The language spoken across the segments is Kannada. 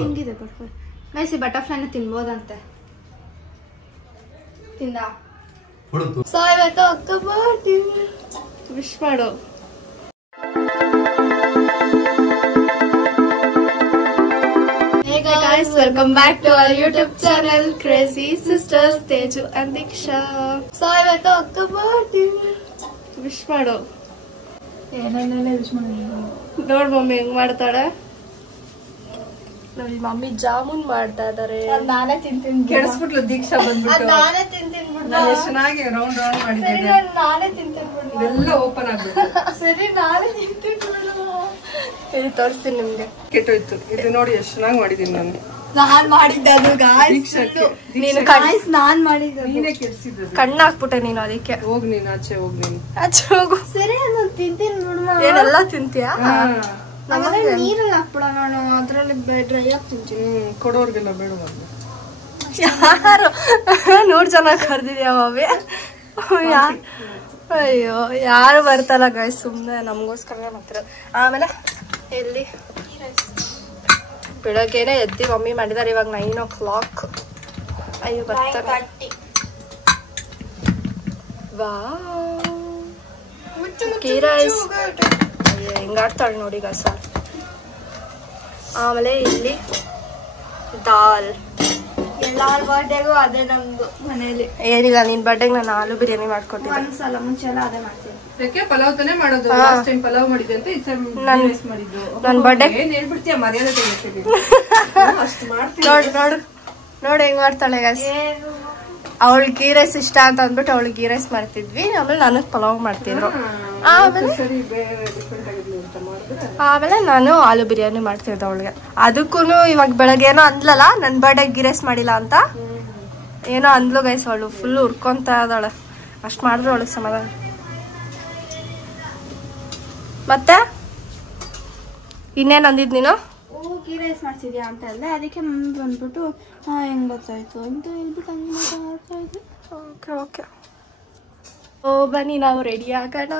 ಹಿಂಗಿದೆ ಗೈಸ್ ಈ ಬಟರ್ಫ್ಲೈನ ತಿನ್ಬೋದಂತೆ ತಿಂದ ಸೊ ಇವತ್ತು ಅಕ್ಕ ಬರ್ತಿ ವಿಶ್ ಮಾಡು Hey guys, welcome back to our YouTube channel Crazy Sisters Teju and Diksha. So ಇವತ್ತು ಅಕ್ಕ ಬರ್ತಿ ವಿಶ್ ಮಾಡು ಏನೇನೆಲ್ಲ ವಿಶ್ ಮಾಡಿ ನೋಡ್ ಮಮ್ಮಿ ಹೆಂಗ್ ಮಾಡ್ತಾಳೆ ನೋಡಿ ಮಮ್ಮಿ ಜಾಮೂನ್ ಮಾಡ್ತಾ ಇದಾರೆ ನಾನೇ ತಿಂತೀನಿ ಕೆಡಿಸ್ಬಿಟ್ಲು ದೀಕ್ಷಾ ಬಂದ್ಬಿಟ್ಟು ನಾನೇ ತಿಂತೀನಿ ನಾನು ಎಷ್ಟು ಚೆನ್ನಾಗಿ ರೌಂಡ್ ರೌಂಡ್ ಮಾಡಿದ್ದೆ ನಾನೇ ತಿಂತೀನಿ ಇದೆಲ್ಲ ಓಪನ್ ಆಗ್ಬಿಟ್ಟು ಸರಿ ನಾನೇ ತಿಂತೀನಿ ಇದು ತೋರಿಸ್ತೀನಿ ನಿಮ್ಗೆ ಕೆಟ್ಟೋಯ್ತು ಇದು ನೋಡಿ ಎಷ್ಟು ಚೆನ್ನಾಗಿ ಮಾಡಿದೀನಿ ನಾನು ನಾನ್ ಮಾಡಿದ್ದು ಗಾಯ್ಸ್ ನೀನು ಗಾಯ್ಸ್ ನಾನ್ ಮಾಡಿದ್ದು ನೀನೇ ಕೆಡಿಸಿದ್ದು ಕಣ್ಣು ಹಾಕ್ಬಿಟ್ಟೆ ನೀನು ಅದಕ್ಕೆ ಹೋಗ್ ನೀನು ಆಚೆ ಹೋಗ್ ನೀನು ಆಚೆ ಹೋಗು ಸರಿ ನಾನು ತಿಂತೀನಿ ನೋಡಮ್ಮ ಏನೆಲ್ಲ ತಿಂತೀಯಾ ಆಮೇಲೆ ನೀರಲ್ಲಿ ಹಾಕ್ಬಿಡ ನಾನು ಅದ್ರಲ್ಲಿ ಡ್ರೈ ಆಗಿ ತಿಂತೀನಿ ಕೊಡೋರ್ಗೆಲ್ಲ ಬೇಡ ಯಾರು 100 ಜನ ಕರ್ದಿದ್ಯಾ ಅವಿ ಅಯ್ಯೋ ಯಾರು ಬರ್ತಲ್ಲ ಗಾಯ್ಸ್ ಸುಮ್ಮನೆ ನಮಗೋಸ್ಕರ ಮಾತ್ರ ಆಮೇಲೆ ಎಲ್ಲಿ ಬೆಳಗ್ಗೆನೆ ಎದ್ದಿ ಮಮ್ಮಿ ಮಾಡಿದಾರೆ ಇವಾಗ 9 o'clock ಅಯ್ಯೋ ಬರ್ತಾರೆ ಗೀ ರೈಸ್ ಹೆಂಗಾಡ್ತಾಳೆ ನೋಡಿ ಗಾಯ್ಸ್ ಆಮೇಲೆ ಇಲ್ಲಿ ದಾಲ್ ಎಲ್ಲಾರ ಬರ್ಡೇಗೂ ಅದೇ ನಮ್ದು ಮನೇಲಿ ಏನಿಲ್ಲ ನಿನ್ ಬರ್ಡೇಗೆ ನಾನು ಆಲೂ ಬಿರಿಯಾನಿ ಮಾಡ್ಕೊಟ್ಟಿದ್ದೆ ಒಂದ್ಸಲ ಮುಂಚೆ ಎಲ್ಲ ಅದೇ ಮಾಡ್ತೀನಿ ಯಾಕೆ ಪಲಾವ್ ತಾನೇ ಮಾಡೋದು ಲಾಸ್ಟ್ ಟೈಮ್ ಪಲಾವ್ ಮಾಡಿದ್ದೆ ಅಂತ ಈ ಸಲ ರೈಸ್ ಮಾಡಿದ್ದು ನನ್ನ ಬರ್ಡೇ ಏನ್ ಹೇಳ್ಬಿಡ್ತೀಯ ಮರ್ಯಾದೆ ತೆಗಿತೀನಿ ಅಷ್ಟು ಮಾಡ್ತೀನಿ ನೋಡಿ ಹೆಂಗ್ ಮಾಡ್ತಾಳೆ ಗಾಯ್ಸ್ ಅವಳಿಗೆ ಗೀ ರೈಸ್ ಇಷ್ಟ ಅಂತ ಅಂದ್ಬಿಟ್ಟು ಅವಳಿಗೆ ಗೀ ರೈಸ್ ಮಾಡ್ತಿದ್ವಿ ಆಮೇಲೆ ನನಗ್ ಪಲಾವ್ ಮಾಡ್ತಿದ್ರು ಆಮೇಲೆ ನಾನು ಆಲೂ ಬಿರಿಯಾನಿ ಮಾಡ್ತಿದ್ದೆ ಅವಳಿಗೆ ಅದಕ್ಕೂ ಇವಾಗ ಬೆಳಗ್ಗೆ ಏನೋ ಅಂದ್ಲಲ್ಲ ನನ್ ಬರ್ಡೇ ಗೀ ರೈಸ್ ಮಾಡಿಲ್ಲ ಅಂತ ಏನೋ ಅಂದ್ಲು ಗೈಸ್ ಅವಳು ಫುಲ್ ಹುರ್ಕೊಂತ ಇದ್ದಾಳೆ ಅಷ್ಟ್ ಮಾಡಿದ್ರು ಅವಳಿಗೆ ಸಮಾಧಾನ ಮತ್ತೆ ಇನ್ನೇನ್ ಅಂದಿದ್ ನೀನು ಗೀ ರೈಸ್ ಮಾಡ್ತಿದ್ಯಾ ಅಂತ ಅಲ್ಲೇ ಅದಕ್ಕೆ ಮಮ್ಮಿ ಬಂದ್ಬಿಟ್ಟು ಹೆಂಗ್ ಗೊತ್ತಾಯ್ತು ಅಂತ ಹೇಳ್ಬಿಟ್ಟು ಹಂಗೆ ಮಾತಾಡ್ತಾ ಇದ್ವಿ ಓಕೆ ಓಕೆ ಓ ಬನ್ನಿ ನಾವು ರೆಡಿ ಆಗೋಣ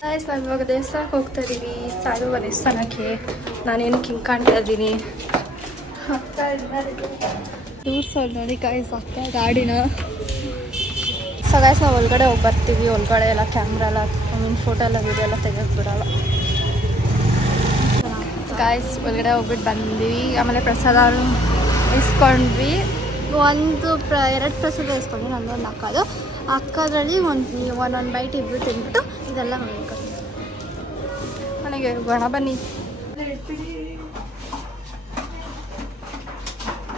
ಗಾಯ್ಸ್ ನಾವು ಇವಾಗ ದೇವಸ್ಥಾನಕ್ಕೆ ಹೋಗ್ತಾ ಇದೀವಿ ಸಾಯಿಬಾಬಾ ದೇವಸ್ಥಾನಕ್ಕೆ ನಾನೇನಕ್ಕೆ ಹಿಂಗೆ ಕಾಣ್ತಾ ಇದ್ದೀನಿ ದೂರ ನೋಡಿ ಗಾಯ್ಸ್ ಆಗ್ತಾ ಗಾಡಿನ ಸೊ ಗಾಯ್ಸ್ ನಾವು ಒಳಗಡೆ ಹೋಗಿ ಬರ್ತೀವಿ ಒಳಗಡೆ ಎಲ್ಲ ಕ್ಯಾಮ್ರಾ ಎಲ್ಲ ಫೋಟೋ ಎಲ್ಲ ವೀಡಿಯೋ ಎಲ್ಲ ತೆಗೆಯೋಕೆ ಬಿಡಲ್ಲ ಗಾಯ್ಸ್ ಒಳಗಡೆ ಹೋಗ್ಬಿಟ್ಟು ಬಂದ್ವಿ ಆಮೇಲೆ ಪ್ರಸಾದ ಇಸ್ಕೊಂಡ್ವಿ ಎರಡು ಪ್ರಸಾದ ಇಸ್ಕೊಂಡ್ವಿ ನಂದೊಂದು ಅಕ್ಕದು ಅಕ್ಕದ್ರಲ್ಲಿ ಒಂದೊಂದು ಬೈಟ್ ಇಬ್ಬರು ತಿಂದ್ಬಿಟ್ಟು ಇದೆಲ್ಲ ಮಾಡ್ಕೊತೀವಿ ನನಗೆ ಗಣ ಬನ್ನಿ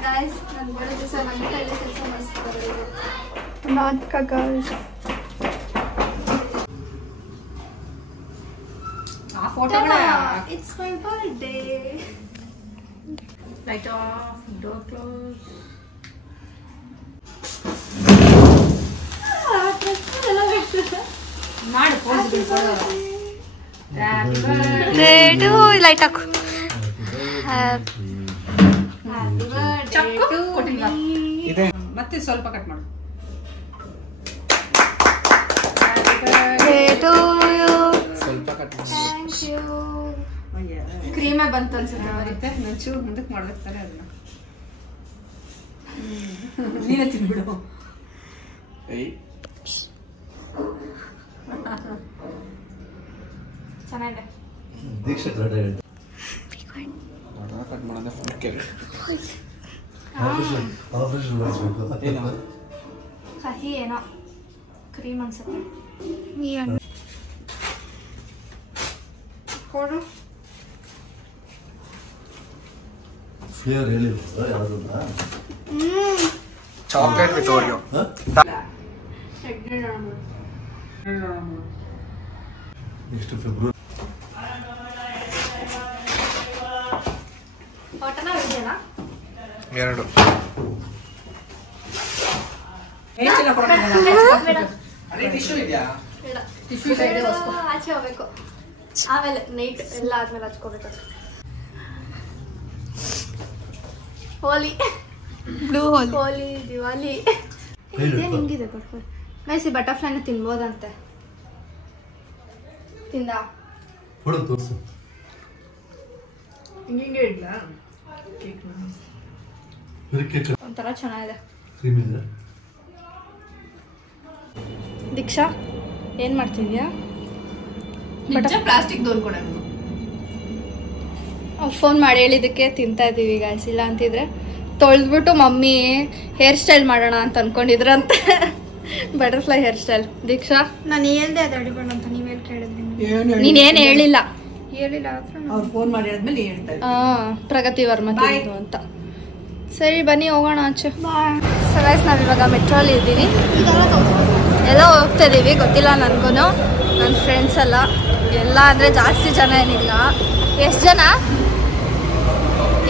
ಗಾಯ್ಸ್ ನನ್ನ ಬರೋ ದಿವಸ ನನ್ನ ಕೈಲಿ ಕೆಲಸ ಮಾಡಿಸ್ತಾರೆ ನಾಟಕ guys It's my birthday. Light off, door close. ಮಾಡು ಪೋಸ್ ಬಿಡ್ಕೊಳ್ಳೋ ರೇಡು ಲೈಟ್ ಹಾಕು ಚಕ್ಕು ಕೊಟ್ಟಿಲ್ವಾ ಇದೆ ಮತ್ತೆ ಸ್ವಲ್ಪ ಕಟ್ ಮಾಡು ರೇಡು ಸ್ವಲ್ಪ ಕಟ್ ಮಾಡು ಥ್ಯಾಂಕ್ ಯು ಕ್ರೀಮೇ ಬಂತು ಅನ್ಸುತ್ತೆ ಬರುತ್ತೆ ನಾನು ಚೂರು ಮುಂದಕ್ಕೆ ಮಾಡ್ಬೇಕು ತಾನೆ ಅದನ್ನ ನೀನೇ ತಿನ್ಬಿಡು ಚೆನ್ನಾಗಿದೆ ದೀಕ್ಷಾ ಕಟ್ ಮಾಡೋದೇ ಫುಲ್ ಕೇಳಿ ಆಪರೇಷನ್ ಮಾಡಿಸ್ಬೇಕು ಕಹಿ ಏನೋ ಕ್ರೀಮ್ ಅನ್ಸುತ್ತೆ ಕೊಡು ಫ್ಲೇವರ್ ಹೇಳಿಲ್ವಾ ಯಾವುದನ್ನ chocolate with Oreo next February ಹೊಟ್ಟನ ಇದೆಯಾ ಎರಡು ಟಿಶ್ಯೂ ಇದೆಯಾ ಆಚೆ ಹೋಗ್ಬೇಕು ಆಮೇಲೆ ನೈಟ್ ಎಲ್ಲ ಆದ್ಮೇಲೆ ಹಚ್ಕೋಬೇಕು ಹೋಲಿ ಬ್ಲೂ ಹೋಲಿ ಹೋಲಿ ದಿವಾಲಿ ಇದೇನು ಹಿಂಗಿದೆ ಬರ್ಬೋದು ಗೈಸ್. ಈ ಬಟರ್ಫ್ಲೈನ ತಿನ್ಬೋದಂತೆ. ತಿಂದ ಕೊಡು ತೋರಿಸು. ಹಿಂಗೆ ಇಡ್ಲಾ ಕೇಕ್ ಒಂಥರ ಚೆನ್ನಾಗಿದೆ. ಕ್ರೀಮ್ ಇದೆ. ದೀಕ್ಷಾ ಏನು ಮಾಡ್ತಿದ್ಯಾ? ಪ್ಲಾಸ್ಟಿಕ್ ದೋಲ್ಕೊಡ ಫೋನ್ ಮಾಡಿ ಹೇಳಿದ್ದಕ್ಕೆ ತಿಂತಾ ಇದ್ದೀವಿ ಗಾಯ್ಸ್. ಇಲ್ಲ ಅಂತಿದ್ರೆ ತೊಳೆದ್ಬಿಟ್ಟು ಮಮ್ಮಿ ಹೇರ್ ಸ್ಟೈಲ್ ಮಾಡೋಣ ಅಂತ ಅನ್ಕೊಂಡಿದ್ರಂತೆ. Butterfly hair style. ದೀಕ್ಷಾ ನಾನು ಹೇಳ್ದೆ ಅದು ಅಡಿಬೇಡ ಅಂತ ನೀವು ಹೇಳಿ ಕೇಳಿದ್ರಿ. ನೀನೇನು ಹೇಳಿಲ್ಲ ಅವ್ರು ಫೋನ್ ಮಾಡಿ ಹೇಳಿದ್ಮೇಲೆ ಹೇಳ್ತಾರೆ ಪ್ರಗತಿ ವರ್ಮ ತಿಂದು ಅಂತ. ಸರಿ ಬನ್ನಿ ಹೋಗೋಣ ಆಚೆ. ಸೊ ಗೈಸ್ ನಾವಿವಾಗ ಮೆಟ್ರೋಲ್ಲಿ ಇದ್ದೀವಿ. ಎಲ್ಲ ಹೋಗ್ತಾ ಇದ್ದೀವಿ. ಗೊತ್ತಿಲ್ಲ ನನಗೂ ನನ್ನ ಫ್ರೆಂಡ್ಸ್ ಎಲ್ಲ ಅಂದರೆ ಜಾಸ್ತಿ ಜನ ಏನಿಲ್ಲ. ಎಷ್ಟು ಜನ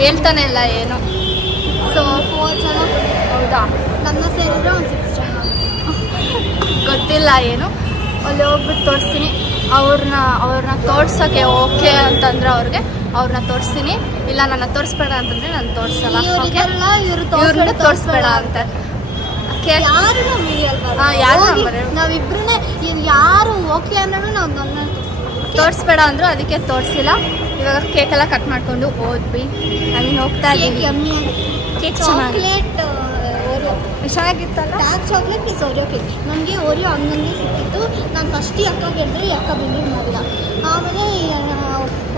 ಹೇಳ್ತಾನೆ ಇಲ್ಲ ಏನು. ಸೊ 4 ಜನ. ಹೌದಾ? ನನ್ನ ಸೇರಿದ್ರೆ ಒಂದು 6 ಜನ. ಗೊತ್ತಿಲ್ಲ ಏನು. ಅಲ್ಲಿ ಹೋಗ್ಬಿಟ್ಟು ತೋರಿಸ್ತೀನಿ. ಅವ್ರನ್ನ ತೋರ್ಸೋಕ್ಕೆ ಓಕೆ ಅಂತಂದ್ರೆ ಅವ್ರನ್ನ ತೋರಿಸ್ತೀನಿ. ಇಲ್ಲ ನನ್ನ ತೋರಿಸ್ಬೇಡ ಅಂತಂದ್ರೆ ನಾನು ತೋರಿಸಲ್ಲ. ಇವ್ರನ್ನ ತೋರಿಸ್ಬೇಡ ಅಂತ ನಾವಿಬ್ರು ಯಾರು ಓಕೆ ಅಂದ್ರೆ ನಾವು ತೋರಿಸ್ಬೇಡ ಅಂದ್ರು. ಅದಕ್ಕೆ ತೋರಿಸಿಲ್ಲ. ಇವಾಗ ಕೇಕ್ ಎಲ್ಲ ಕಟ್ ಮಾಡ್ಕೊಂಡು ಹೋದ್ವಿ. ಹೋಗ್ತಾ ಇದ್ದೀವಿ. ಕೇಕ್ ಚೆನ್ನಾಗಿತ್ತಲ್ಲ. Dark chocolate plus Oreo cake. ನನಗೆ ಓರಿಯೋ ಹಂಗಂಗೆ ಸಿಕ್ಕಿತ್ತು. ನಾನು ಫಸ್ಟ್ ಅಕ್ಕ ಹೇಳಿದ್ರೆ ಅಕ್ಕ ಬಿಲೀವ್ ಮಾಡಿಲ್ಲ. ಆಮೇಲೆ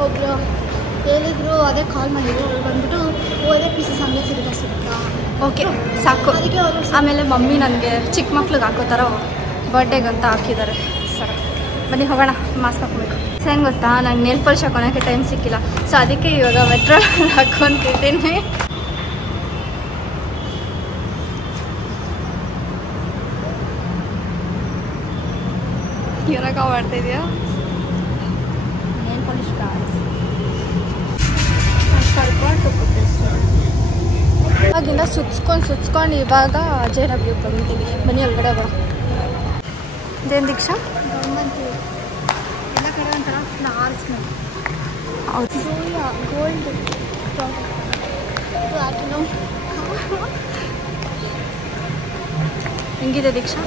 ಒಬ್ಬರು ಹೇಳಿದ್ರು, ಅದೇ ಕಾಲ್ ಮಾಡಿದ್ರು. ಅವ್ರು ಬಂದ್ಬಿಟ್ಟು ಓರಿಯೋ ಪೀಸಸ್ ಹಂಗೆ ಸಿಗುತ್ತಾ ಓಕೆ ಸಾಕು. ಅದಕ್ಕೆ ಅವರು ಆಮೇಲೆ ಮಮ್ಮಿ ನನಗೆ ಚಿಕ್ಕ ಮಕ್ಳಿಗೆ ಹಾಕೋತಾರ ಬರ್ಡೇಗಂತ ಹಾಕಿದ್ದಾರೆ. ಸರಿ ಬನ್ನಿ ಹೋಗೋಣ. ಮಾಸ್ಕ್ ಹಾಕೋಬೇಕು. ಹೆಂಗೆ ಗೊತ್ತಾ, ನಂಗೆ ನೇಲ್ ಪಾಲಿಶ್ ಹಾಕೊಳಕ್ಕೆ ಟೈಮ್ ಸಿಕ್ಕಿಲ್ಲ. ಸೊ ಅದಕ್ಕೆ ಇವಾಗ ಮೆಟ್ರೋ ಹಾಕ್ಕೊಂತಿದ್ದೀನಿ. ಏನಕ್ಕ ಮಾಡ್ತಾ ಇದೆಯಾ? ನೇಲ್ ಪಾಲಿಶ್ ಇವಾಗಿಂದ ಸುಚ್ಕೊಂಡು ಇವಾಗ ಜಯನಗರಿಗೆ ಬಂದಿದ್ದೀವಿ. ಬನ್ನಿ ಒಳಗಡೆ ಬರ. ಇದೇನು ದೀಕ್ಷಾ? ಎಲ್ಲ ಕಡೆ ಒಂಥರ ಫ್ಲವರ್ಸ್. ಹೌದು ಗೋಲ್ಡ್ ಹೆಂಗಿದೆ ದೀಕ್ಷಾ?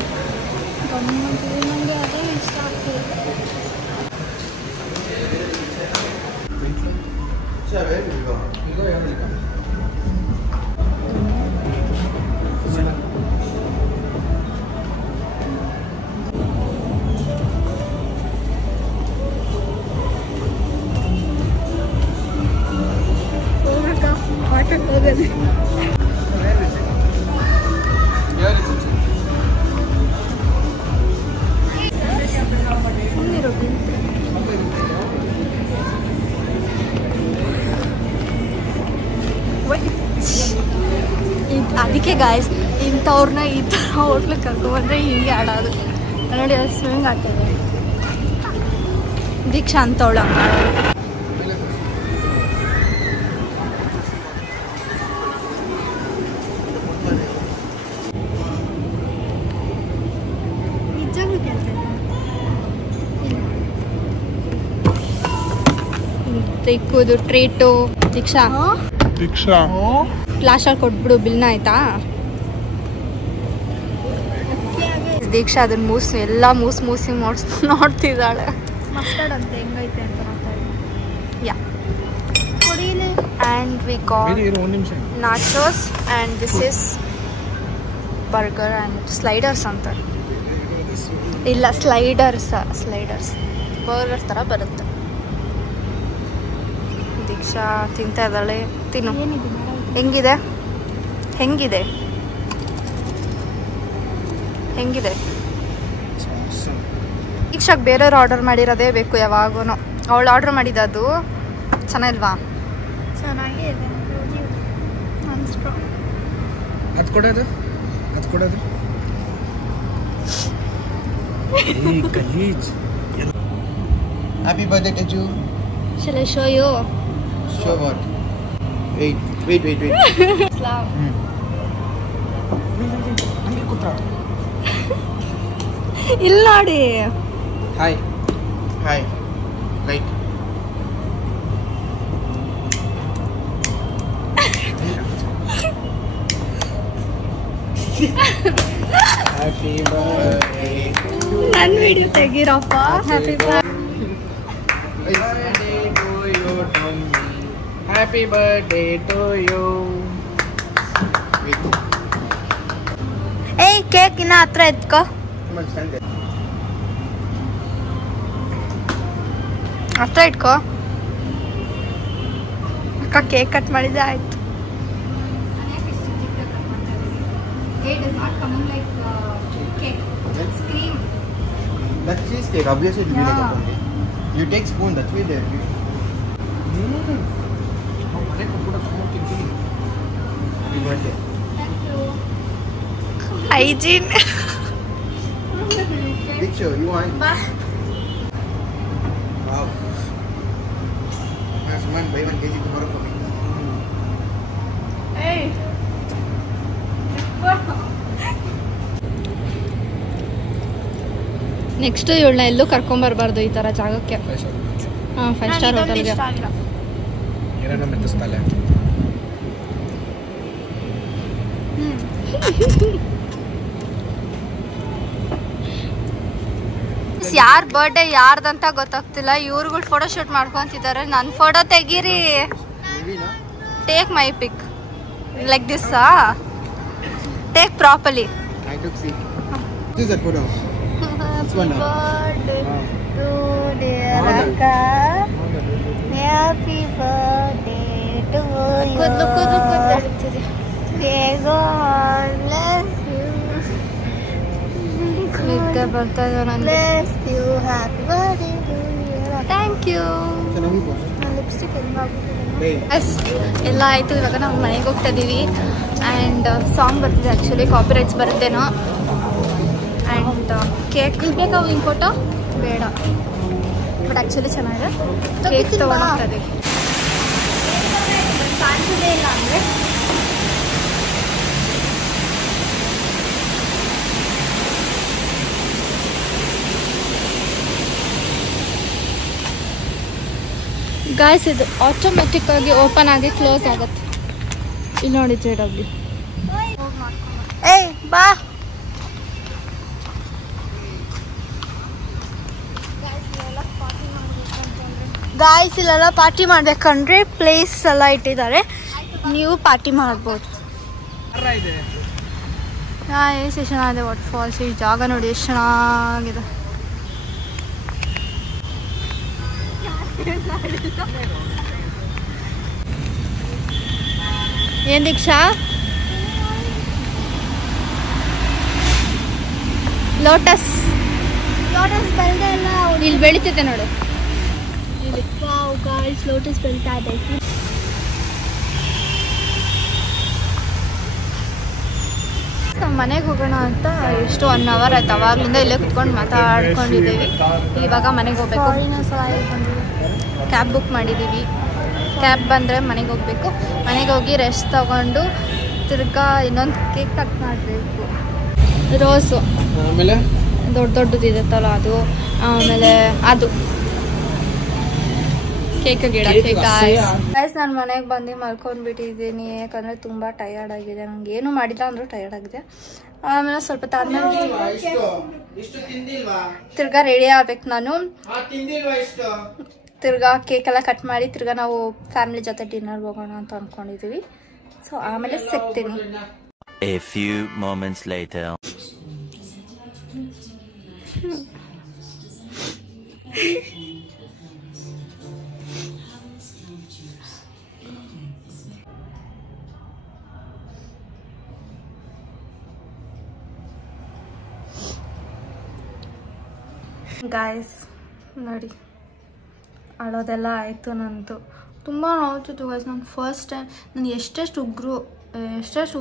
ನನಗೆ ಅದೇ ಇಷ್ಟ ಆಗ್ತಿದೆ. ಅದಕ್ಕೆ ಗಾಯ್ಸ್ ಇಂಥವ್ರನ್ನ ಈ ಥರ ಹೋಟ್ಲಿಗೆ ಕರ್ಕೊಂಡ್ಬಂದ್ರೆ ಹಿಂಗೆ ಆಡೋದು. ನೋಡಿ ಸ್ವಿಮ್ಮಿಂಗ್ ಆಗ್ತಾಯಿದೆ. ದೀಕ್ಷಾ ಅಂತವಳ ನಿಜವಾಗ್ಲೂ ತೆಕ್ಕೋದು ಟ್ರೀಟು. ದೀಕ್ಷಾ ಫ್ಲಾಶಲ್ಲಿ ಕೊಟ್ಬಿಡು ಬಿಲ್ನ ಆಯ್ತಾ? ದೀಕ್ಷಾ ಅದನ್ನ ಮೂಸಿ ನೋಡ್ತಿದ್ದಾಳೆ. ಮಸ್ಟರ್ಡ್ ಅಂತ ಹೆಂಗೈತೆ ಅಂತ yeah. And we got nachos and this is burger and sliders ಅಂತ. ಇಲ್ಲ ಸ್ಲೈಡರ್ಸ್ ಬರ್ಗರ್ ಥರ ಬರುತ್ತೆ. ದೀಕ್ಷಾ ತಿಂತಾ ಇದ್ದಾಳೆ. ತಿನ್ನು. ಹೆಂಗಿದೆ ದೀಕ್ಷಾಗೆ ಬೇರೆಯವ್ರು ಆರ್ಡರ್ ಮಾಡಿರೋದೇ ಬೇಕು ಯಾವಾಗೂ. ಅವಳು ಆರ್ಡರ್ ಮಾಡಿದ್ದು ಚೆನ್ನಾಗಿಲ್ವಾ? ಚೆನ್ನಾಗೇ ಇದೆ. ಅದು ಕೊಡೋದು Happy birthday Teju. Shall I show you? Show what? Wait. Islam. ಇಲ್ಲಿ ನೋಡಿ. Hi. Like. Happy birthday. ನನ್ನ ವಿಡಿಯೋ ತೆಗೀರಪ್ಪ. Happy Birthday to you, Tommy. Happy birthday to you. ಏಯ್ ಕೇಕ್ ಇನ್ನ ಹತ್ರ ಎತ್ಕೋ. ಹತ್ರ ಇಟ್ಕೋ. ಅಕ್ಕ ಕೇಕ್ ಕಟ್ ಮಾಡಿದ್ರೆ ಆಯ್ತು. That cheesecake, obviously it will be like a birthday. You take spoon, that's why they are. Happy birthday. Hygiene. Picture, you want? Wow. Someone buy 1 kg tomorrow for me. Next ಇವಳನ್ನ ಎಲ್ಲೂ ಕರ್ಕೊಂಬರ್ಬಾರ್ದು ಈ ಥರ ಜಾಗಕ್ಕೆ. ಹಾಂ 5 ಸ್ಟಾರ್ ಹೋಟೆಲ್ಗೆ. ಏನೋ ಮೆತ್ತಿಸ್ತಾಳೆ. ಯಾರ ಬರ್ಡೇ ಯಾರ್ದಂತ ಗೊತ್ತಾಗ್ತಿಲ್ಲ. ಇವ್ರುಗಳು ಫೋಟೋ ಶೂಟ್ ಮಾಡ್ಕೊಂತಿದ್ದಾರೆ. ನನ್ನ ಫೋಟೋ ತೆಗೀರಿ. Take my pick like this. Take properly. I took see. This is a photo. This one now. To dear Akka. Happy birthday to you. Good. May God bless you. Bless you. Happy birthday to you. Thank you. Lipstick ಎಲ್ಲ ಆಯಿತು. ಇವಾಗ ನಾವು ಮನೆಗೆ ಹೋಗ್ತಾ ಇದ್ದೀವಿ. ಆ್ಯಂಡ್ ಸಾಂಗ್ ಬರ್ತಿದೆ. ಆ್ಯಕ್ಚುಲಿ ಕಾಪಿರೈಟ್ಸ್ ಬರುತ್ತೇನೋ. ಆ್ಯಂಡ್ ಕೇಕ್ ಬೇಕಾ ನಿನ್ನ ಫೋಟೋ? ಬೇಡ, ಬಟ್ ಆ್ಯಕ್ಚುಲಿ ಚೆನ್ನಾಗಿದೆ. ಕೇಕ್ ತೊಗೊಂಡು ಹೋಗ್ತಾ ಇದ್ದೀವಿ. ಕಾಣಿಸೋದೇ ಇಲ್ಲ ಅಂದರೆ ಗಾಯ್ಸ್, ಇದು ಆಟೋಮೆಟಿಕ್ ಆಗಿ ಓಪನ್ ಆಗಿ ಕ್ಲೋಸ್ ಆಗುತ್ತೆ. ಇಲ್ಲಿ ನೋಡಿ JW. ಏಯ್ ಬಾ. ಗಾಯ್ಸ್, ಇಲ್ಲೆಲ್ಲ ಪಾರ್ಟಿ ಮಾಡ್ಬೇಕಂದ್ರೆ ಪ್ಲೇಸ್ ಎಲ್ಲ ಇಟ್ಟಿದ್ದಾರೆ. ನೀವು ಪಾರ್ಟಿ ಮಾಡ್ಬೋದು. ಎಷ್ಟು ಚೆನ್ನಾಗಿದೆ ವಾಟರ್ ಫಾಲ್ಸ್. ಈ ಜಾಗ ನೋಡಿ ಎಷ್ಟು ಚೆನ್ನಾಗಿದೆ. ಏನ್ ದೀಕ್ಷಾ? ಲೋಟಸ್ ಬೆಳೆದ ಎಲ್ಲ ಇಲ್ಲಿ ಬೆಳೀತಿದೆ ನೋಡು. ಲೋಟಸ್ ಬೆಳೀತಾ ಇದೆ. ಮನೆಗೆ ಹೋಗೋಣ ಅಂತ ಎಷ್ಟು 1 hour ಆಯ್ತು. ಅವಾಗಲಿಂದ ಇಲ್ಲೇ ಕುತ್ಕೊಂಡು ಮಾತಾಡ್ಕೊಂಡಿದ್ದೀವಿ. ಇವಾಗ ಮನೆಗೆ ಹೋಗ್ಬೇಕು. ಕ್ಯಾಬ್ ಬುಕ್ ಮಾಡಿದ್ದೀವಿ. ಕ್ಯಾಬ್ ಬಂದರೆ ಮನೆಗೆ ಹೋಗಬೇಕು. ಮನೆಗೆ ಹೋಗಿ ರೆಸ್ಟ್ ತಗೊಂಡು ತಿರ್ಗಾ ಇನ್ನೊಂದು ಕೇಕ್ ಕಟ್ ಮಾಡಬೇಕು. ರೋಸು ಆಮೇಲೆ ದೊಡ್ಡದಿರುತ್ತಲ್ಲ ಅದು. ಆಮೇಲೆ ಅದು ಕೇಕ್ ಗಿಡ. ಗೈಸ್, ನಾನು ಮನೆಗೆ ಬಂದು ಮಲ್ಕೊಂಡ್ಬಿಟ್ಟಿದ್ದೀನಿ. ಯಾಕಂದರೆ ತುಂಬ ಟಯರ್ಡ್ ಆಗಿದೆ. ನನಗೆ ಏನು ಮಾಡಿಲ್ಲ ಅಂದರೂ ಟಯರ್ಡ್ ಆಗಿದೆ. ಆಮೇಲೆ ಸ್ವಲ್ಪ ತಾದ್ಮೇಲೆ ತಿರ್ಗಾ ರೆಡಿ ಆಗ್ಬೇಕು ನಾನು. ತಿರ್ಗಾ ಕೇಕ್ ಎಲ್ಲ ಕಟ್ ಮಾಡಿ ತಿರ್ಗಾ ನಾವು ಫ್ಯಾಮಿಲಿ ಜೊತೆ ಡಿನ್ನರ್ಗೆ ಹೋಗೋಣ ಅಂತ ಅಂದ್ಕೊಂಡಿದ್ದೀವಿ. ಸೊ ಆಮೇಲೆ ಸಿಗ್ತೀನಿ. A few moments later. Guys ನೋಡಿ, ಅಳೋದೆಲ್ಲ ಆಯಿತು. ನಂದು ತುಂಬ ನೋಡ್ತಿತ್ತು ಗಾಯ್ಸ್. ನಾನು ಫಸ್ಟ್ ಟೈಮ್ ನಾನು ಎಷ್ಟೆಷ್ಟು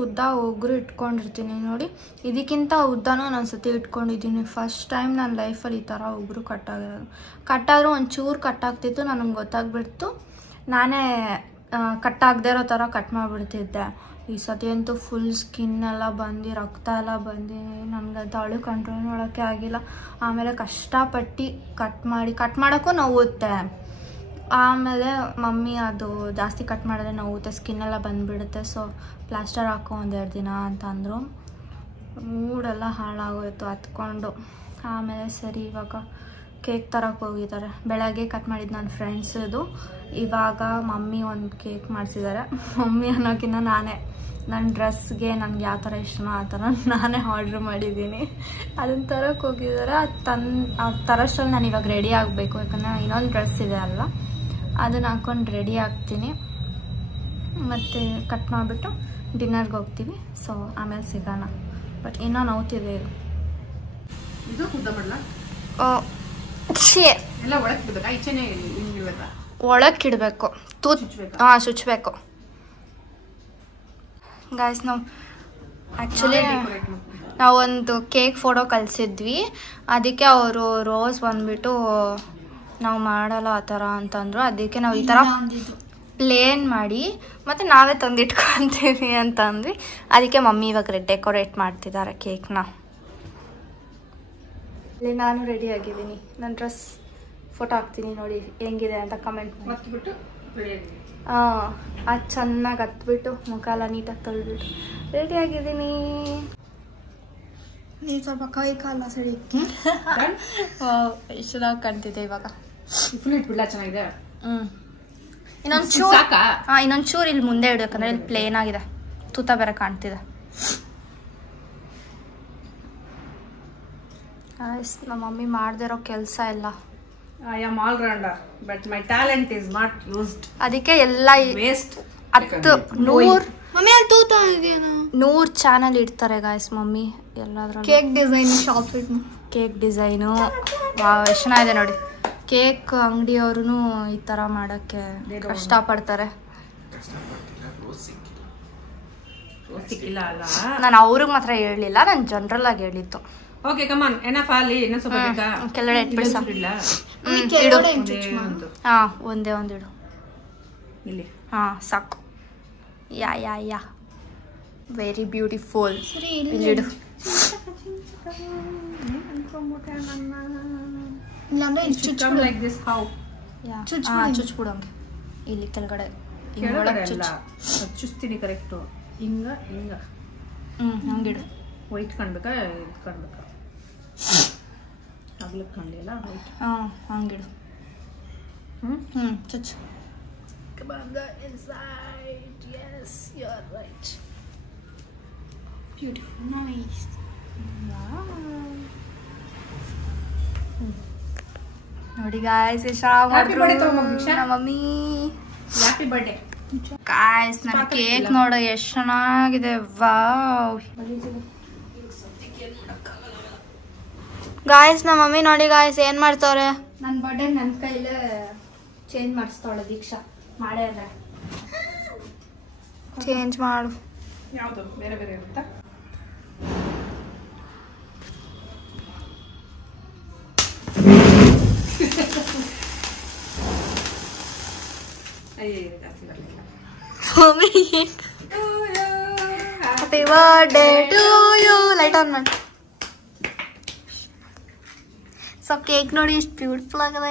ಉದ್ದ ಉಗುರು ಇಟ್ಕೊಂಡಿರ್ತೀನಿ ನೋಡಿ. ಇದಕ್ಕಿಂತ ಉದ್ದನೂ ನಾನು ಸತಿ ಇಟ್ಕೊಂಡಿದ್ದೀನಿ. ಫಸ್ಟ್ ಟೈಮ್ ನನ್ನ ಲೈಫಲ್ಲಿ ಈ ಥರ ಉಗುರು ಕಟ್ಟಾಗಿರೋದು. ಕಟ್ಟಾದರೂ ಒಂಚೂರು ಕಟ್ಟಾಗ್ತಿತ್ತು. ನನಗೆ ಗೊತ್ತಾಗ್ಬಿಡ್ತು. ನಾನೇ ಕಟ್ಟಾಗದೇ ಇರೋ ಥರ ಕಟ್ ಮಾಡಿಬಿಡ್ತಿದ್ದೆ. ಈ ಸತಿ ಅಂತೂ ಫುಲ್ ಸ್ಕಿನ್ ಎಲ್ಲ ಬಂದು ರಕ್ತ ಎಲ್ಲ ಬಂದು ನನಗಂತ ಅಳು ಕಂಟ್ರೋಲ್ ಮಾಡೋಕ್ಕೆ ಆಗಿಲ್ಲ. ಆಮೇಲೆ ಕಷ್ಟಪಟ್ಟು ಕಟ್ ಮಾಡೋಕ್ಕೂ ನೋವುತ್ತೆ. ಆಮೇಲೆ ಮಮ್ಮಿ ಅದು ಜಾಸ್ತಿ ಕಟ್ ಮಾಡಿದ್ರೆ ನೋವುತ್ತೆ, ಸ್ಕಿನ್ ಎಲ್ಲ ಬಂದುಬಿಡುತ್ತೆ, ಸೊ ಪ್ಲಾಸ್ಟರ್ ಹಾಕೋ 1-2 ದಿನ ಅಂತ ಅಂದರು. ಮೂಡೆಲ್ಲ ಹಾಳಾಗೋಯ್ತು ಹತ್ಕೊಂಡು. ಆಮೇಲೆ ಸರಿ ಇವಾಗ ಕೇಕ್ ತರಕ್ಕೆ ಹೋಗಿದ್ದಾರೆ. ಬೆಳಗ್ಗೆ ಕಟ್ ಮಾಡಿದ್ದು ನನ್ನ ಫ್ರೆಂಡ್ಸದು. ಇವಾಗ ಮಮ್ಮಿ ಒಂದು ಕೇಕ್ ಮಾಡಿಸಿದ್ದಾರೆ. ಮಮ್ಮಿ ಅನ್ನೋಕ್ಕಿಂತ ನಾನೇ ನನ್ನ ಡ್ರೆಸ್ಗೆ ನನಗೆ ಯಾವ ಥರ ಇಷ್ಟನೋ ಆ ಥರ ನಾನೇ ಆರ್ಡ್ರ್ ಮಾಡಿದ್ದೀನಿ. ಅದನ್ನು ತರಕ್ಕೆ ಹೋಗಿದ್ದಾರೆ. ಅದು ತರೋಷ್ಟರಲ್ಲಿ ನಾನು ಇವಾಗ ರೆಡಿ ಆಗಬೇಕು. ಯಾಕಂದರೆ ಇನ್ನೊಂದು ಡ್ರೆಸ್ ಇದೆ ಅಲ್ವಾ, ಅದನ್ನು ಹಾಕ್ಕೊಂಡು ರೆಡಿ ಆಗ್ತೀನಿ. ಮತ್ತು ಕಟ್ ಮಾಡಿಬಿಟ್ಟು ಡಿನ್ನರ್ಗೆ ಹೋಗ್ತೀವಿ. ಸೊ ಆಮೇಲೆ ಸಿಗೋಣ. ಬಟ್ ಇನ್ನೂ ನೋವ್ತಿದೆ ಇದು. ಇದು ಉದ್ದ ಮಾಡಲ ಎಲ್ಲ ಒಳಗೆ ಬಿಡ್ಬೇಕಾ? ಈಚೆನೇ ಹಿಂಗಿರ್ಬೇಕಾ? ಒಳಕ್ಕೆ ಇಡಬೇಕು. ಹಾಂ, ಸುಚ್ಚಬೇಕು. ಗಾಯ್ಸ್, ನಾವು ಆ್ಯಕ್ಚುಲಿ ನಾವೊಂದು ಕೇಕ್ ಫೋಟೋ ಕಳಿಸಿದ್ವಿ. ಅದಕ್ಕೆ ಅವರು ರೋಸ್ ಬಂದುಬಿಟ್ಟು ನಾವು ಮಾಡಲ್ಲ ಆ ಥರ ಅಂತಂದರು. ಅದಕ್ಕೆ ನಾವು ಈ ಥರ ಪ್ಲೇನ್ ಮಾಡಿ ಮತ್ತು ನಾವೇ ತಂದಿಟ್ಕೊತೀವಿ ಅಂತ ಅಂದ್ವಿ. ಅದಕ್ಕೆ ಮಮ್ಮಿ ಇವಾಗ ಡೆಕೋರೇಟ್ ಮಾಡ್ತಿದ್ದಾರೆ ಕೇಕ್ನ. ಇಲ್ಲಿ ನಾನು ರೆಡಿ ಆಗಿದ್ದೀನಿ. ನನ್ನ ಡ್ರೆಸ್ ಫೋಟೋ ಹಾಕ್ತೀನಿ ನೋಡಿ ಹೆಂಗಿದೆ ಅಂತ ಕಮೆಂಟ್ ಮತ್ಬಿಟ್ಟು ಹಾಂ, ಅದು ಚೆನ್ನಾಗಿ ಹತ್ಬಿಟ್ಟು ಮುಖ ಎಲ್ಲ ನೀಟಾಗಿ ತೊಳ್ಬಿಟ್ಟು ರೆಡಿ ಆಗಿದ್ದೀನಿ. ನೀವು ಸ್ವಲ್ಪ ಕೈ ಕಾಲ ಸರಿ ಎಷ್ಟು ಚೆನ್ನಾಗಿ ಕಾಣ್ತಿದೆ ಇವಾಗ. ಫುಲ್ ಇಟ್ಬಿಡ್ಲಾ? ಚೆನ್ನಾಗಿದೆ. ಇನ್ನೊಂದು ಚೂರು ಹಾಂ, ಇನ್ನೊಂದು ಚೂರು ಇಲ್ಲಿ ಮುಂದೆ ಇಡಬೇಕಂದ್ರೆ ಇಲ್ಲಿ ಪ್ಲೇನ್ ಆಗಿದೆ. ತೂತ ಬೇರೆ ಕಾಣ್ತಿದೆ. ನಮ್ಮ ಮಮ್ಮಿ ಮಾಡ್ದಿರೋ ಕೆಲಸ ಎಲ್ಲ. I am all rounder, but my talent is not used. ಅದಕ್ಕೆ ಎಲ್ಲ Waste. 100 ಚಾನಲ್ ಇಡ್ತಾರೆ ಗಾಯ್ಸ್ ಮಮ್ಮಿ ಎಲ್ಲಾದ್ರೂ. Cake design shop, cake design ಎಷ್ಟು ಚೆನ್ನಾಗಿದೆ ನೋಡಿ. ಕೇಕ್ ಅಂಗಡಿಯವ್ರು ಈ ಥರ ಮಾಡೋಕ್ಕೆ ಕಷ್ಟಪಡ್ತಾರೆ. ಸಿಕ್ಕಿಲ್ಲ ಅಲ್ಲ? ನಾನು ಅವ್ರಿಗೆ ಮಾತ್ರ ಹೇಳಲಿಲ್ಲ, ನಾನು ಜನರಲ್ ಆಗಿ ಹೇಳಿದ್ದು. ಓಕೆ, ಕಮಾನ್. ಎನಫ್ ಅಲ್ಲಿ ಇನ್ನೂ ಸ್ವಲ್ಪ ಬೇಕಾ? ಕೆಳಗಡೆ ಇಟ್ಬಿಡ್ಸ. ಹಾಂ, ಒಂದೇ ಒಂದು ಇಡು ಇಲ್ಲಿ. ಹಾಂ, ಸಾಕು. Yeah very beautiful. ಇಲ್ಲಿಡು. ಲೈಕ್ ದಿಸ್ ಹೌ ಚುಚ್ಬಿಡು ಹಂಗೆ ಇಲ್ಲಿ ಕೆಳಗಡೆ. ಚುಚ್ತೀನಿ ಕರೆಕ್ಟು. ಹಿಂಗ ಹಂಗಿಡು. ವೈಟ್ ಕಾಣ್ಬೇಕಾ ಇದು ಕಾಣ್ಬೇಕಾ? ಆಗ್ಲಿಕ್ಕೆ ಕಾಣಲಿಲ್ಲ. ಹಾಂ, ಹಂಗಿಡು. ಚುಚ್ಚು. Yes, you're right. Beautiful, nice. ನೋಡಿ ಗಾಯ್ಸ್, ನಮ್ಮ ಮಮ್ಮಿ ಹ್ಯಾಪಿ ಬರ್ಡೇ ಗಾಯ್ಸ್. ನನ್ನ ಕೇಕ್ ನೋಡು ಎಷ್ಟು ಚೆನ್ನಾಗಿದೆ. ವಾವ್ ಗಾಯ್ಸ್, ನಮ್ಮ ಮಮ್ಮಿ ನೋಡಿ ಗಾಯ್ಸ್ ಏನ್ ಮಾಡ್ತಾವ್ರೆ. ನನ್ನ ಬರ್ಡೇ ನನ್ನ ಕೈಲೇ ಚೇಂಜ್ ಮಾಡಿಸ್ತಾವಳೆ ದೀಕ್ಷಾ. ಮಾಡೇ ಅಲ್ಲ, ಚೇಂಜ್ ಮಾಡು. ಯಾವುದು ಬೇರೆ ಬೇರೆ ಇರುತ್ತಾ? Happy birthday to you. Light on ಮಾಡಿ. ಸೊ ಕೇಕ್ ನೋಡಿ ಎಷ್ಟು ಬ್ಯೂಟಿಫುಲ್ ಆಗದ.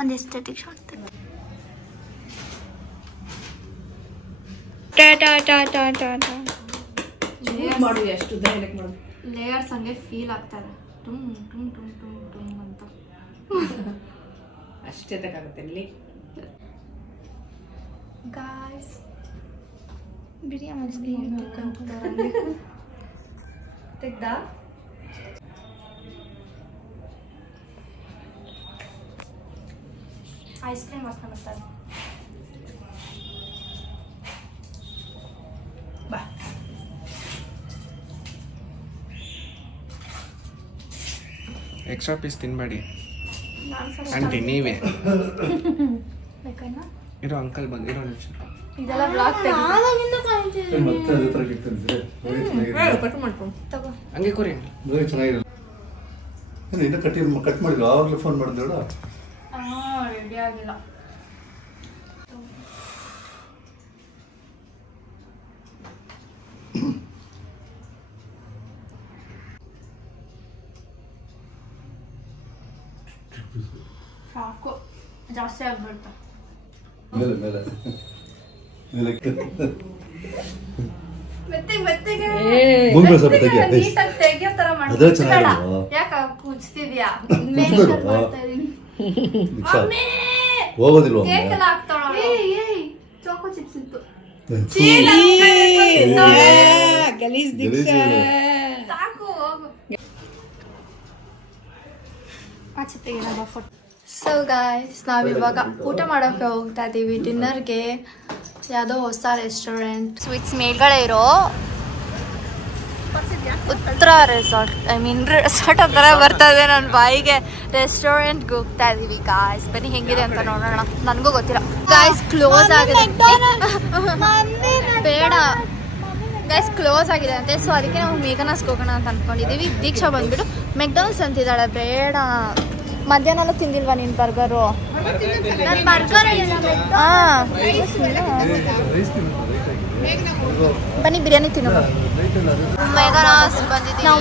ಒಂದು ಎಸ್ಥೆಟಿಕ್ ಶಾಟ್ ಮಾಡು. ಎಷ್ಟು ಡೈರೆಕ್ಟ್ ಮಾಡು. ಲೇಯರ್ಸ್ ಹಂಗೆ ಫೀಲ್ ಆಗ್ತಾರೆ. ಟುಮ್ ಟುಮ್ ಟುಮ್ ಟುಮ್ ಟುಮ್ ಅಂತ ಅಷ್ಟೇ ತಗೋಗುತ್ತೆ ಇಲ್ಲಿ. ಗಾಯ್ಸ್, ಬಿರಿಯಾನಿ ತೆಗ್ದ. ಐಸ್ ಕ್ರೀಮ್ ವಾಸನೆ ಬರ್ತಾರೆ. ಬಾ. ಎಕ್ಸ್ಟ್ರಾ ಪೀಸ್ ತಿನ್ಬೇಡಿ ನಾನು ಆಂಟಿ. ನೀವೇ ಬೇಕನ್ನ ಇರೋ ಅಂಕಲ್ ಬಂದು ಇರೋ ನಿಮಿಷ. ಇದೆಲ್ಲ ಬ್ಲಾಗ್ ಮತ್ತೆ ಅದೇ ಥರ ಗಿಫ್ಟ್ ಕಟ್ ಮಾಡ್ಕೊಂಡು ತಗೋ. ಹಂಗೆ ಕೊರಿ. ಚೆನ್ನಾಗಿರಲ್ಲ. ಇನ್ನೂ ಕಟ್ ಮಾಡಿಲ್ಲ. ಆವಾಗಲೇ ಫೋನ್ ಮಾಡಿದ್ಬೇಡ. ರೆಡಿ ಆಗಿಲ್ಲ. ಸಾಕು, ಜಾಸ್ತಿ ಆಗ್ಬಿಡ್ತಾ. ಮೇಲೆ ಮತ್ತೆ ಮುಂದೆ ಸ್ವಲ್ಪ ತೆಗಿ ನೀಟಾಗಿ ತೆಗಿಯೋ ತರ ಅದೇ ಚೆನ್ನಾಗಿಲ್ವಾ? ಯಾಕ ಕುಚ್ತಿದ್ಯಾ ಹೋಗೋದಿಲ್ವ ಕೇಕ್ ಎಲ್ಲ ಹಾಕ್ತಾಳ ಚಾಕೋ ಚಿಪ್ಸ್ ಇತ್ತು ಸಾಕು ಹೋಗು ಸೊ ಗಾಯ್ಸ್ ನಾವಿವಾಗ ಊಟ ಮಾಡೋಕೆ ಹೋಗ್ತಾ ಇದ್ದೀವಿ ಡಿನ್ನರ್ಗೆ ಯಾವುದೋ ಹೊಸ ರೆಸ್ಟೋರೆಂಟ್ ಸ್ವೀಟ್ಸ್ ಮೇಲ್ಗಡೆ ಇರೋ ಉತ್ತರ ರೆಸಾರ್ಟ್ ರೆಸಾರ್ಟ್ ಅಂತಾನೆ ಬರ್ತಾ ಇದೆ ನನ್ನ ಬಾಯಿಗೆ ರೆಸ್ಟೋರೆಂಟ್ಗೆ ಹೋಗ್ತಾ ಇದೀವಿ ಗಾಯ್ಸ್ ಬನ್ನಿ ಹೆಂಗಿದೆ ಅಂತ ನೋಡೋಣ ನನಗೂ ಗೊತ್ತಿಲ್ಲ ಗಾಯ್ಸ್ ಕ್ಲೋಸ್ ಆಗಿದೆ ಬೇಡ ಗೈಸ್ ಕ್ಲೋಸ್ ಆಗಿದೆ ಅಂತೆ ಸೊ ಅದಕ್ಕೆ ನಾವು ಮೇಘನಾಸ್ಗೆ ಹೋಗೋಣ ಅಂತ ಅನ್ಕೊಂಡಿದ್ದೀವಿ ದೀಕ್ಷಾ ಬಂದ್ಬಿಟ್ಟು ಮೆಕ್ಡಾನಲ್ಸ್ ಅಂತಿದ್ದಾಳೆ ಬೇಡ ಮಧ್ಯಾಹ್ನ ತಿಂದಿಲ್ವಾ ನೀನು ಬರ್ಗರು ನಾನು ಬರ್ಗರ್ ಹಾಂ ಬನ್ನಿ ಬಿರಿಯಾನಿ ತಿನ್ನೋಣ ಮೇಘನಾಸ್ ಬಂದಿದ್ದೀವಿ ನಾವು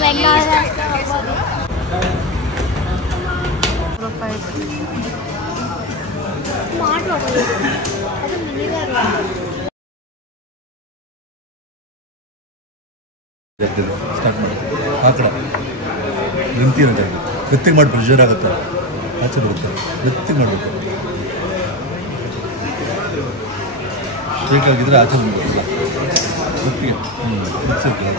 ಸ್ಟಾರ್ಟ್ ಮಾಡಿ ಆ ಕಡೆ ನಿಂತಿರುತ್ತೆ ಮೆತ್ತಿಗೆ ಮಾಡಿ ಪ್ರೆಷರ್ ಆಗುತ್ತೆ ಆಚೆ ಬರುತ್ತೆ ಮೆತ್ತಿಗೆ ಮಾಡಬೇಕು ಶೇಕ್ ಆಗಿದ್ರೆ ಆಚೆ ಬಂದ್ಬಿಡಲ್ಲ ಮೆತ್ತಿಗೆ ಮಿಕ್ಸಿಗೆ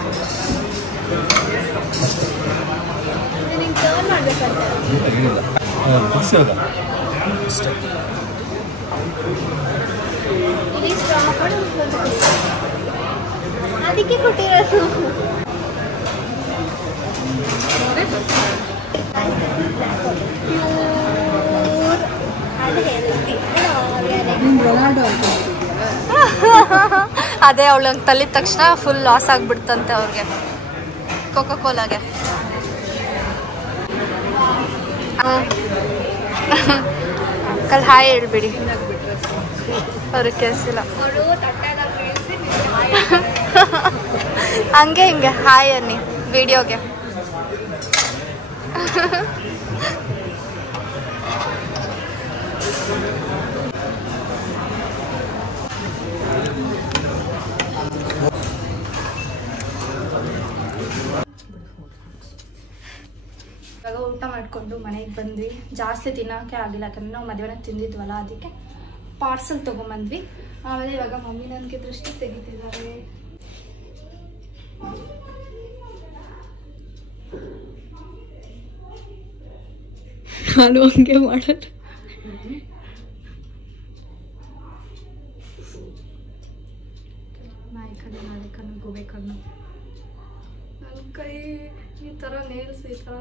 ಏನಿಲ್ಲ ಮಿಕ್ಸಿ ಆಗ ಅಷ್ಟೇ ಅದಕ್ಕೆ ಕೊಟ್ಟಿರೋದು ಅದೇ ಅವಳಂಗೆ ತಲ್ಲಿದ ತಕ್ಷಣ ಫುಲ್ ಲಾಸ್ ಆಗ್ಬಿಡ್ತಂತೆ ಅವ್ರಿಗೆ ಕೋಕೋ ಕೋಲಾಗೆ ಕಲ್ ಹಾಯ್ ಹೇಳ್ಬಿಡಿ ಅವ್ರಿಗೆ ಕೇಳಿಸಿಲ್ಲ ಹಂಗೆ ಹಿಂಗೆ ಹಾಯ್ ಅನ್ನಿ ವಿಡಿಯೋಗೆ ಇವಾಗ ಊಟ ಮಾಡಿಕೊಂಡು ಮನೆಗೆ ಬಂದ್ವಿ ಜಾಸ್ತಿ ತಿನ್ನೋಕ್ಕೆ ಆಗಿಲ್ಲ ಯಾಕಂದರೆ ನಾವು ಮಧ್ಯಾಹ್ನ ತಿಂದಿದ್ವಲ್ಲ ಅದಕ್ಕೆ ಪಾರ್ಸಲ್ ತೊಗೊಂಬಂದ್ವಿ ಆಮೇಲೆ ಇವಾಗ ಮಮ್ಮಿ ನನಗೆ ದೃಷ್ಟಿ ತೆಗಿತಿದ್ದಾರೆ ನಾನು ಹಂಗೆ ಮಾಡೋದು ನಾಯಿ ಕಣ್ಣು ನಾಳೆ ಕಣ್ಣು ಗೋಬೆ ಕಣ್ಣು ನನ್ನ ಕೈ ಈ ಥರ ನೇಲ್ಸ್ ಈ ಥರ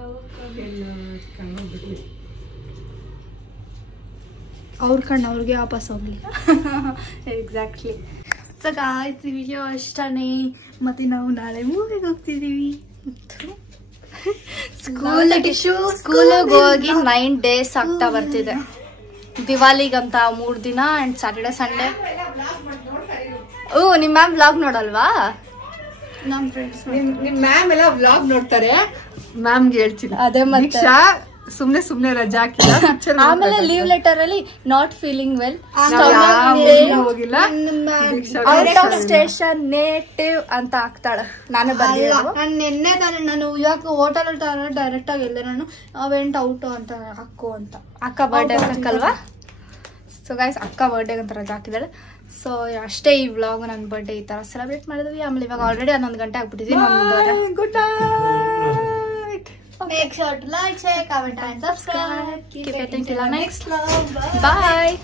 ಅವ್ರ ಕಣ್ಣು ಅವ್ರಿಗೆ ವಾಪಸ್ ಹೋಗ್ಲಿ ಎಕ್ಸಾಕ್ಟ್ಲಿ ಸೊ ಗಾಯ್ಸ್ ಈ ವಿಡಿಯೋ ಅಷ್ಟೇ ಮತ್ತು ನಾವು ನಾಳೆ ಮೂವಿಗೆ ಹೋಗ್ತಿದ್ದೀವಿ ಸ್ಕೂಲಿಗೆ ಹೋಗಿ 9 days ಆಗ್ತಾ ಬರ್ತಿದೆ ದಿವಾಲಿಗಂತ 3 ದಿನ ಆ್ಯಂಡ್ ಸ್ಯಾಟರ್ಡೆ ಸಂಡೇ ನಿಮ್ಮ ಮ್ಯಾಮ್ ವ್ಲಾಗ್ ನೋಡಲ್ವಾ ನಮ್ಮ ಫ್ರೆಂಡ್ಸ್ ನಿಮ್ ಮ್ಯಾಮ್ ಎಲ್ಲ ವ್ಲಾಗ್ ನೋಡ್ತಾರೆ ಮ್ಯಾಮ್ಗೆ ಹೇಳ್ತೀನಿ ಅದೇ ಮತ್ತೆ ಸುಮ್ನೆ ರಜಾ ಹಾಕಿಲ್ಲ ಆಮೇಲೆ ಲೀವ್ ಲೆಟರ್ ಅಲ್ಲಿ ನಾಟ್ ಫೀಲಿಂಗ್ ವೆಲ್ ಹೋಗಿಲ್ಲ ಔಟ್ ಆಫ್ ಸ್ಟೇಷನ್ ನೇಟಿವ್ ಅಂತ ಹಾಕ್ತಾಳೆ ನಾನು ಬಂದಿಲ್ಲ ನಾನು ನಿನ್ನೆ ನಾನು ಇವಾಗ ಹೋಟೆಲ್ ಡೈರೆಕ್ಟ್ ಆಗಿ ಇಲ್ಲ ನಾನು ವೆಂಟ್ ಔಟ್ ಅಂತ ಹಾಕು ಅಂತ ಅಕ್ಕ ಬರ್ಡೇ ಹಾಕಲ್ವಾ ಸೊ ಗೈಸ್ ಅಕ್ಕ ಬರ್ಡೇ ಅಂತ ರಜಾ ಹಾಕಿದಾಳೆ ಸೊ ಅಷ್ಟೇ ಈ ವ್ಲಾಗ್ ನನ್ನ ಬರ್ಡೇ ಈ ತರ ಸೆಲೆಬ್ರೇಟ್ ಮಾಡಿದ್ವಿ ಆಮೇಲೆ ಇವಾಗ ಆಲ್ರೆಡಿ 11 ಗಂಟೆ ಆಗ್ಬಿಟ್ಟಿದ್ವಿ good Make sure to like, share, comment and subscribe. Keep it until our next vlog. Bye.